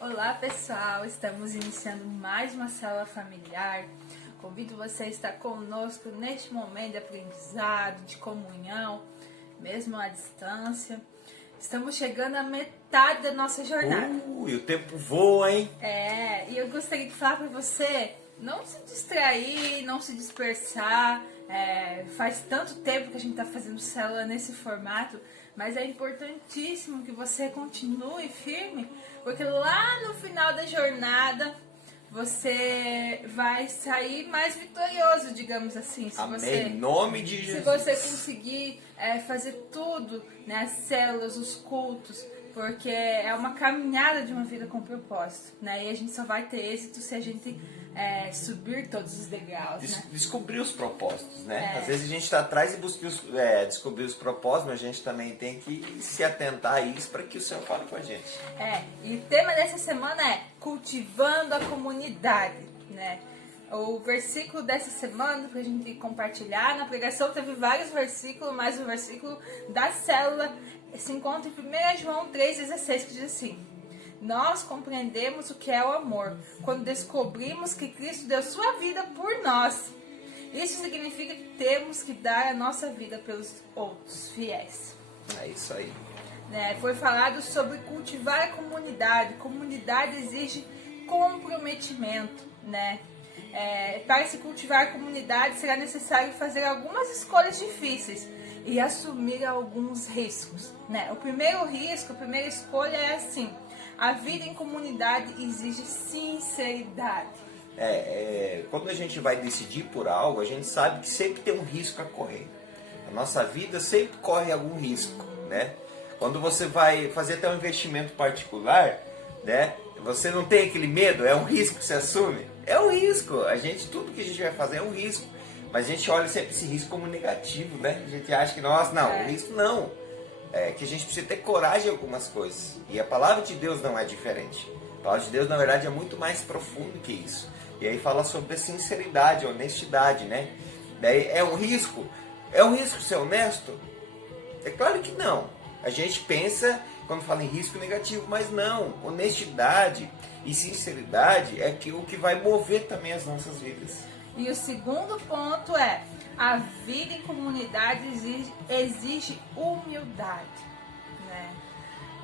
Olá pessoal, estamos iniciando mais uma célula familiar. Convido você a estar conosco neste momento de aprendizado, de comunhão, mesmo à distância. Estamos chegando à metade da nossa jornada. E o tempo voa, hein? E eu gostaria de falar para você não se distrair, não se dispersar. Faz tanto tempo que a gente está fazendo célula nesse formato, mas é importantíssimo que você continue firme, porque lá no final da jornada você vai sair mais vitorioso, digamos assim. Amém. Em nome de Jesus. Se você conseguir fazer tudo, né, as células, os cultos, porque é uma caminhada de uma vida com propósito, né? E a gente só vai ter êxito se a gente subir todos os degraus, né? Descobrir os propósitos, né? Às vezes a gente está atrás e busca descobrir os propósitos, mas a gente também tem que se atentar a isso para que o Senhor fale com a gente. E o tema dessa semana é cultivando a comunidade, né? O versículo dessa semana para a gente compartilhar, na pregação teve vários versículos, mas o versículo da célula se encontra em 1 João 3,16, que diz assim: nós compreendemos o que é o amor quando descobrimos que Cristo deu sua vida por nós. Isso significa que temos que dar a nossa vida pelos outros fiéis. É isso aí. Foi falado sobre cultivar a comunidade. Comunidade exige comprometimento, né? Para se cultivar a comunidade será necessário fazer algumas escolhas difíceis e assumir alguns riscos, né? O primeiro risco, a primeira escolha é assim: a vida em comunidade exige sinceridade. Quando a gente vai decidir por algo, a gente sabe que sempre tem um risco a correr. A nossa vida sempre corre algum risco, né? Quando você vai fazer até um investimento particular, né? Você não tem aquele medo, é um risco que você assume? É um risco. Tudo que a gente vai fazer é um risco. Mas a gente olha sempre esse risco como negativo, né? A gente acha que, nossa, não, o risco não. Que a gente precisa ter coragem em algumas coisas. E a palavra de Deus não é diferente. A palavra de Deus, na verdade, é muito mais profundo que isso. E aí fala sobre a sinceridade, a honestidade, né? Daí é um risco. É um risco ser honesto? É claro que não. A gente pensa quando fala em risco negativo, mas não. Honestidade e sinceridade é o que vai mover também as nossas vidas. E o segundo ponto é: a vida em comunidade exige humildade, né?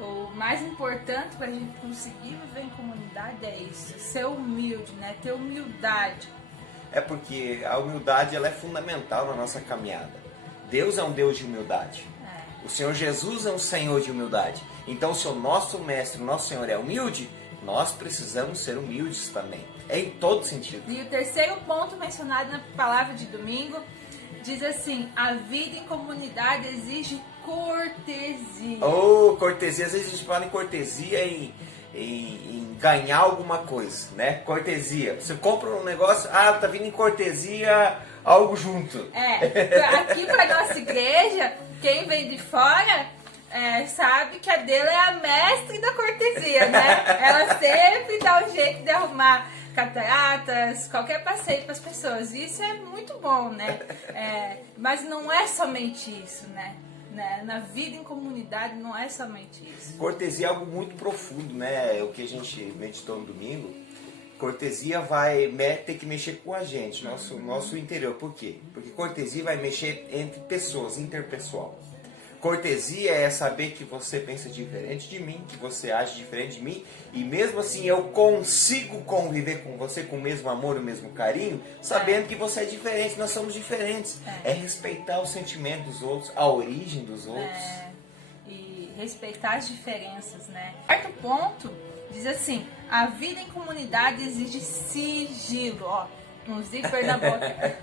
O mais importante para a gente conseguir viver em comunidade é isso, ser humilde, né? Ter humildade. Porque a humildade ela é fundamental na nossa caminhada. Deus é um Deus de humildade. O Senhor Jesus é um Senhor de humildade. Então, se o nosso Mestre, o nosso Senhor é humilde, nós precisamos ser humildes também. Em todo sentido. E o terceiro ponto mencionado na palavra de domingo diz assim: a vida em comunidade exige cortesia. Cortesia. Às vezes a gente fala em cortesia em ganhar alguma coisa, né? Cortesia. Você compra um negócio, tá vindo em cortesia algo junto. Aqui para nossa igreja, quem vem de fora sabe que a dela é a mestre da cortesia, né? Ela sempre dá um jeito de arrumar cataratas, qualquer passeio para as pessoas. Isso é muito bom, né? Mas não é somente isso, né? Na vida em comunidade não é somente isso. Cortesia é algo muito profundo, né? O que a gente meditou no domingo. Cortesia vai ter que mexer com a gente, nosso interior. Por quê? Porque cortesia vai mexer entre pessoas, interpessoal. Cortesia é saber que você pensa diferente de mim, que você age diferente de mim, e mesmo assim eu consigo conviver com você com o mesmo amor e o mesmo carinho, sabendo que você é diferente, nós somos diferentes. Respeitar o sentimento dos outros, a origem dos outros. E respeitar as diferenças, né? Quarto ponto diz assim: a vida em comunidade exige sigilo, um zíper na boca.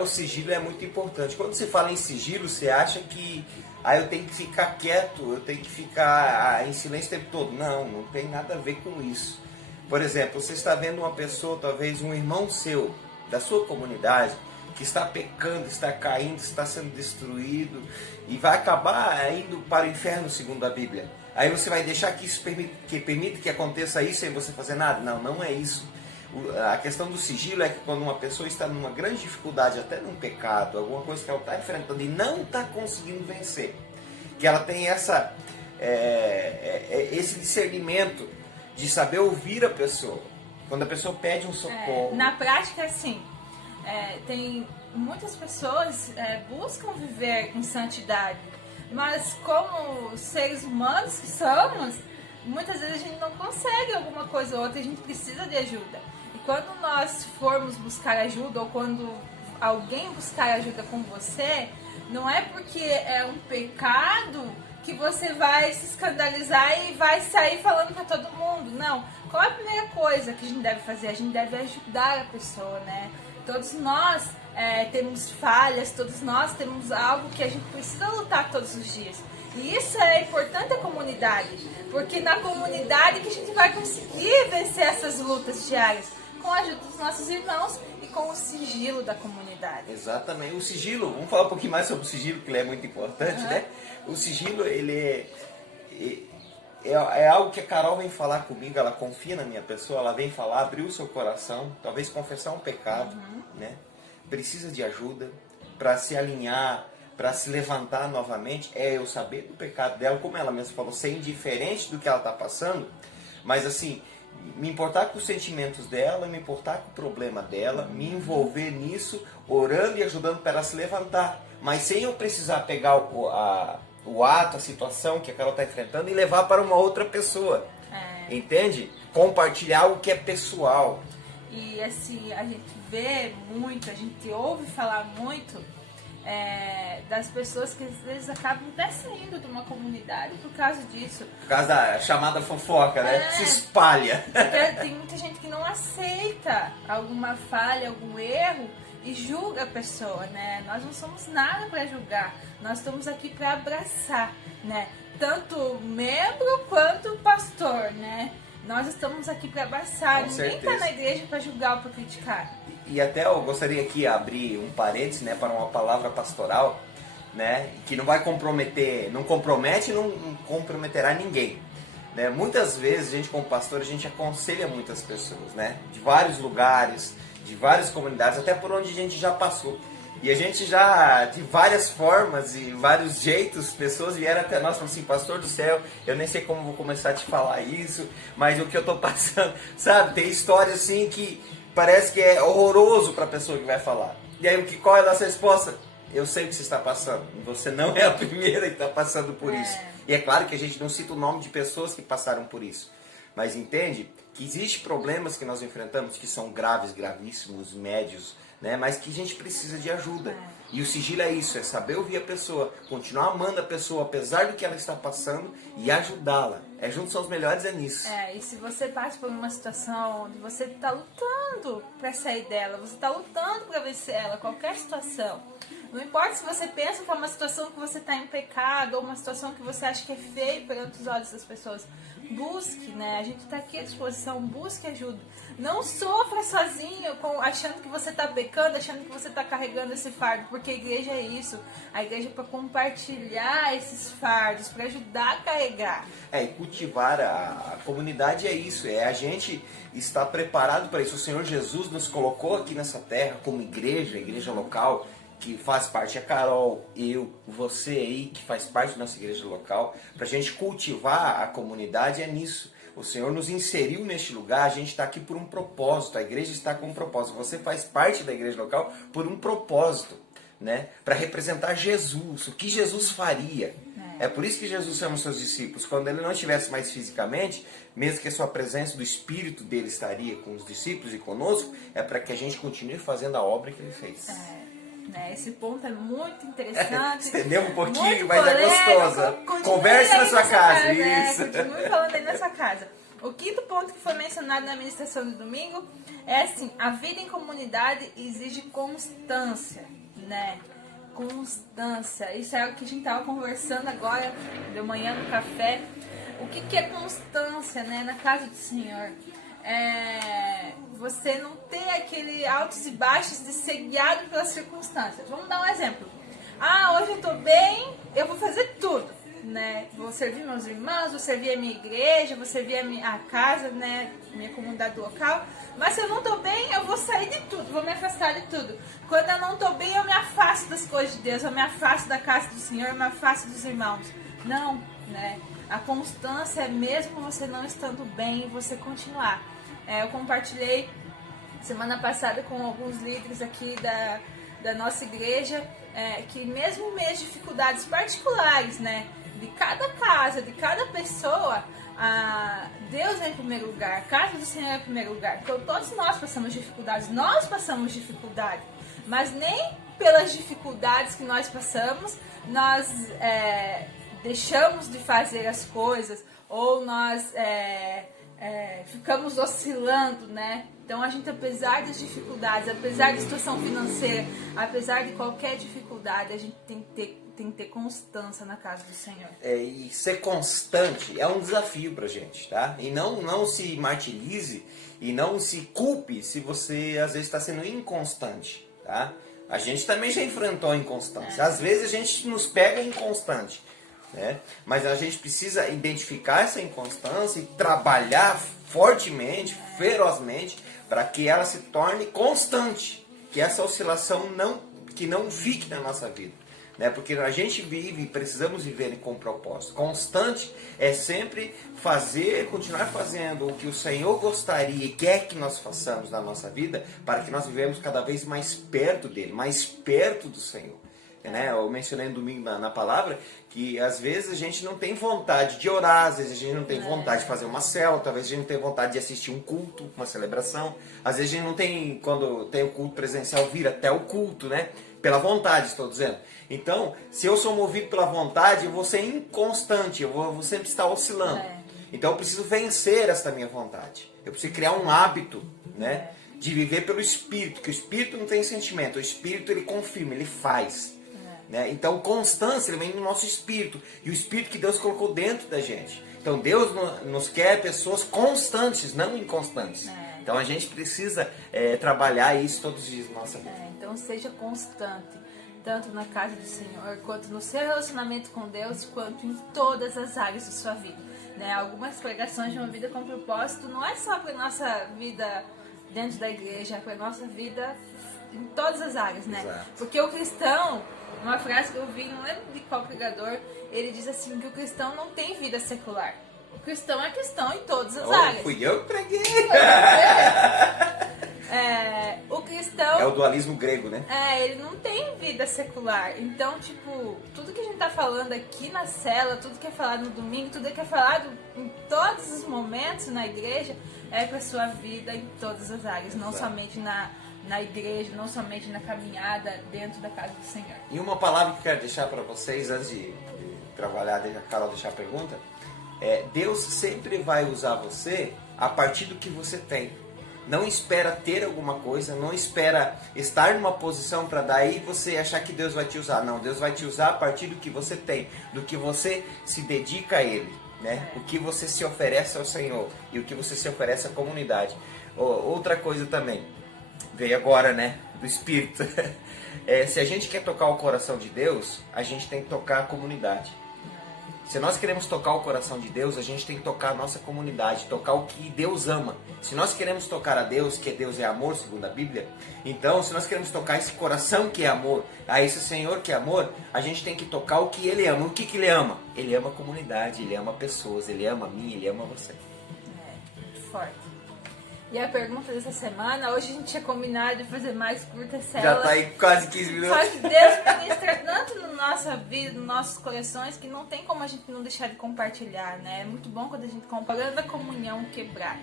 O sigilo é muito importante. Quando você fala em sigilo, você acha que eu tenho que ficar quieto, eu tenho que ficar em silêncio o tempo todo. Não tem nada a ver com isso. Por exemplo, você está vendo uma pessoa, talvez um irmão seu, da sua comunidade, que está pecando, está caindo, está sendo destruído e vai acabar indo para o inferno, segundo a Bíblia. Aí você vai deixar que isso permita que aconteça isso sem você fazer nada? Não é isso. A questão do sigilo é que quando uma pessoa está numa grande dificuldade, até num pecado, alguma coisa que ela está enfrentando e não está conseguindo vencer, que ela tem esse discernimento de saber ouvir a pessoa. Quando a pessoa pede um socorro. Na prática, assim, tem muitas pessoas buscam viver em santidade, mas como seres humanos que somos, muitas vezes a gente não consegue alguma coisa ou outra, a gente precisa de ajuda. E quando nós formos buscar ajuda, ou quando alguém buscar ajuda com você, não é porque é um pecado que você vai se escandalizar e vai sair falando para todo mundo. Não. Qual é a primeira coisa que a gente deve fazer? A gente deve ajudar a pessoa, né? Todos nós temos falhas, todos nós temos algo que a gente precisa lutar todos os dias. E isso é importante a comunidade, porque na comunidade que a gente vai conseguir vencer essas lutas diárias, com a ajuda dos nossos irmãos e com o sigilo da comunidade. Exatamente. O sigilo, vamos falar um pouquinho mais sobre o sigilo, que ele é muito importante, né? O sigilo, ele é algo que a Carol vem falar comigo, ela confia na minha pessoa, ela vem falar, abrir o seu coração, talvez confessar um pecado, né? Precisa de ajuda para se alinhar, para se levantar novamente, eu saber do pecado dela, como ela mesma falou, ser indiferente do que ela está passando, mas assim, me importar com os sentimentos dela, me importar com o problema dela, me envolver nisso, orando e ajudando para ela se levantar, mas sem eu precisar pegar o ato, a situação que a Carol está enfrentando e levar para uma outra pessoa, entende? Compartilhar algo que é pessoal. E assim, a gente vê muito, a gente ouve falar muito das pessoas que às vezes acabam até saindo de uma comunidade por causa disso. Por causa da chamada fofoca, né? Se espalha. Porque tem muita gente que não aceita alguma falha, algum erro e julga a pessoa, né? Nós não somos nada para julgar, nós estamos aqui para abraçar, né? Tanto membro quanto pastor, né? Nós estamos aqui para abraçar, ninguém está na igreja para julgar ou para criticar. E até eu gostaria aqui abrir um parênteses, né, para uma palavra pastoral, né, que não vai comprometer, não compromete e não comprometerá ninguém. Né? Muitas vezes a gente como pastor, a gente aconselha muitas pessoas, né, de vários lugares, de várias comunidades, até por onde a gente já passou. E a gente já, de várias formas e vários jeitos, pessoas vieram até nós e falaram assim, pastor do céu, eu nem sei como vou começar a te falar isso, mas o que eu tô passando, sabe, tem histórias assim que parece que é horroroso para a pessoa que vai falar. E aí, qual é a nossa resposta? Eu sei o que você está passando. Você não é a primeira que está passando por isso. E é claro que a gente não cita o nome de pessoas que passaram por isso. Mas entende que existem problemas que nós enfrentamos que são graves, gravíssimos, médios, né? Mas que a gente precisa de ajuda. E o sigilo é isso, é saber ouvir a pessoa, continuar amando a pessoa, apesar do que ela está passando, e ajudá-la. Juntos são os melhores, nisso. E se você passa por uma situação onde você está lutando para sair dela, você está lutando para vencer ela, qualquer situação. Não importa se você pensa que é uma situação que você está em pecado, ou uma situação que você acha que é feia perante os olhos das pessoas. Busque, né? A gente está aqui à disposição, busque ajuda. Não sofra sozinho, achando que você está pecando, achando que você está carregando esse fardo, porque a igreja é isso. A igreja é para compartilhar esses fardos, para ajudar a carregar. E cultivar a comunidade é isso, a gente estar preparado para isso. O Senhor Jesus nos colocou aqui nessa terra como igreja local, que faz parte, a Carol, eu, você aí, que faz parte da nossa igreja local, para a gente cultivar a comunidade nisso. O Senhor nos inseriu neste lugar, a gente está aqui por um propósito, a igreja está com um propósito. Você faz parte da igreja local por um propósito, né? Para representar Jesus, o que Jesus faria. É por isso que Jesus chama os seus discípulos. Quando ele não estivesse mais fisicamente, mesmo que a sua presença do Espírito dele estaria com os discípulos e conosco, é para que a gente continue fazendo a obra que ele fez. Esse ponto é muito interessante. Estendeu um pouquinho, mas é gostosa. Converse na sua casa. Isso. Continue falando aí na sua casa. O quinto ponto que foi mencionado na ministração do domingo é assim, a vida em comunidade exige constância, né? Constância. Isso é algo que a gente estava conversando agora de manhã no café. O que é constância, né? Na casa do Senhor. Você não ter aquele altos e baixos de ser guiado pelas circunstâncias. Vamos dar um exemplo. Hoje eu tô bem, eu vou fazer tudo. né? Vou servir meus irmãos, vou servir a minha igreja, vou servir a casa, né? Minha comunidade local. Mas se eu não tô bem, eu vou sair de tudo, vou me afastar de tudo. Quando eu não tô bem, eu me afasto das coisas de Deus, eu me afasto da casa do Senhor, eu me afasto dos irmãos. Não, né? A constância é mesmo você não estando bem, você continuar. Eu compartilhei semana passada com alguns líderes aqui da nossa igreja, que mesmo em meio a dificuldades particulares, né, de cada casa, de cada pessoa, Deus é em primeiro lugar, a casa do Senhor é em primeiro lugar. Então todos nós passamos dificuldades, mas nem pelas dificuldades que nós passamos, nós deixamos de fazer as coisas, ou nós ficamos oscilando, né? Então a gente, apesar das dificuldades, apesar da situação financeira, apesar de qualquer dificuldade, a gente tem que ter constância na casa do Senhor. E ser constante é um desafio pra gente, tá? E não se martirize e não se culpe se você às vezes está sendo inconstante, tá? A gente também já enfrentou a inconstância. Às vezes a gente nos pega inconstante, né? Mas a gente precisa identificar essa inconstância e trabalhar fortemente, ferozmente, para que ela se torne constante, que essa oscilação não fique na nossa vida, né? Porque a gente vive e precisamos viver com propósito. Constante é sempre continuar fazendo o que o Senhor gostaria e quer que nós façamos na nossa vida, para que nós vivamos cada vez mais perto dele, mais perto do Senhor. Né? Eu mencionei no domingo na palavra que às vezes a gente não tem vontade de orar, às vezes a gente não tem vontade de fazer uma célula, talvez a gente não tenha vontade de assistir um culto, uma celebração, às vezes a gente não tem, quando tem o culto presencial, vir até o culto, né? Pela vontade, estou dizendo. Então, se eu sou movido pela vontade, eu vou ser inconstante, eu vou sempre estar oscilando. Então eu preciso vencer esta minha vontade, eu preciso criar um hábito, né? De viver pelo Espírito, que o Espírito não tem sentimento, o Espírito ele confirma, ele faz. Né? Então constância ele vem do nosso espírito, e o espírito que Deus colocou dentro da gente. Então Deus nos quer pessoas constantes, não inconstantes. Então a gente precisa trabalhar isso todos os dias na nossa vida. Então seja constante, tanto na casa do Senhor, quanto no seu relacionamento com Deus, quanto em todas as áreas da sua vida, né? Algumas pregações de uma vida com propósito não é só para a nossa vida dentro da igreja, é para a nossa vida em todas as áreas, né? Exato. Porque o cristão, uma frase que eu vi, não lembro de qual pregador, ele diz assim, que o cristão não tem vida secular. O cristão é cristão em todas as áreas. Fui eu que preguei. O cristão... É o dualismo grego, né? Ele não tem vida secular. Então, tipo, tudo que a gente tá falando aqui na cela, tudo que é falado no domingo, tudo que é falado em todos os momentos na igreja, é pra sua vida em todas as áreas, não somente na igreja, não somente na caminhada dentro da casa do Senhor. E uma palavra que eu quero deixar para vocês, antes de trabalhar, a Carol deixar a pergunta, Deus sempre vai usar você a partir do que você tem. Não espera ter alguma coisa, não espera estar numa posição para daí você achar que Deus vai te usar. Não, Deus vai te usar a partir do que você tem, do que você se dedica a Ele, né? O que você se oferece ao Senhor e o que você se oferece à comunidade. Outra coisa também, veio agora, né, do Espírito. Se a gente quer tocar o coração de Deus, a gente tem que tocar a comunidade. Se nós queremos tocar o coração de Deus, a gente tem que tocar a nossa comunidade, tocar o que Deus ama. Se nós queremos tocar a Deus, que Deus é amor, segundo a Bíblia, então se nós queremos tocar esse coração que é amor, a esse Senhor que é amor, a gente tem que tocar o que Ele ama. O que Ele ama? Ele ama a comunidade, Ele ama pessoas, Ele ama a mim, Ele ama você. Muito forte. E a pergunta dessa semana, hoje a gente tinha combinado de fazer mais curta célula. Já tá aí quase 15 minutos. Só que Deus ministra tanto na nossa vida, nos nossos corações, que não tem como a gente não deixar de compartilhar, né? É muito bom quando a gente comparando a comunhão quebrada.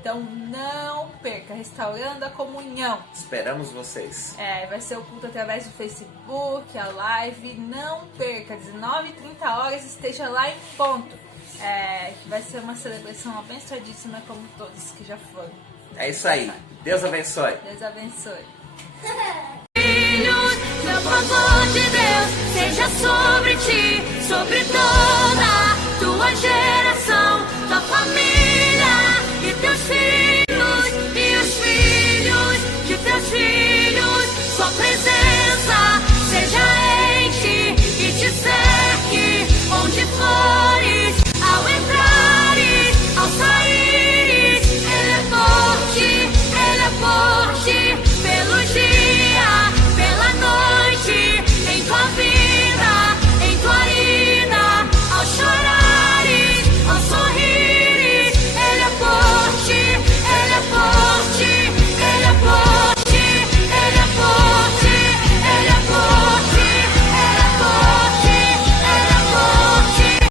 Então não perca, restaurando a comunhão. Esperamos vocês. Vai ser o culto através do Facebook, a live. Não perca, 19h30 esteja lá em ponto. Vai ser uma celebração abençoadíssima como todos que já foram. É isso aí. Deus abençoe. Deus abençoe. Filhos, que o favor de Deus seja sobre ti, sobre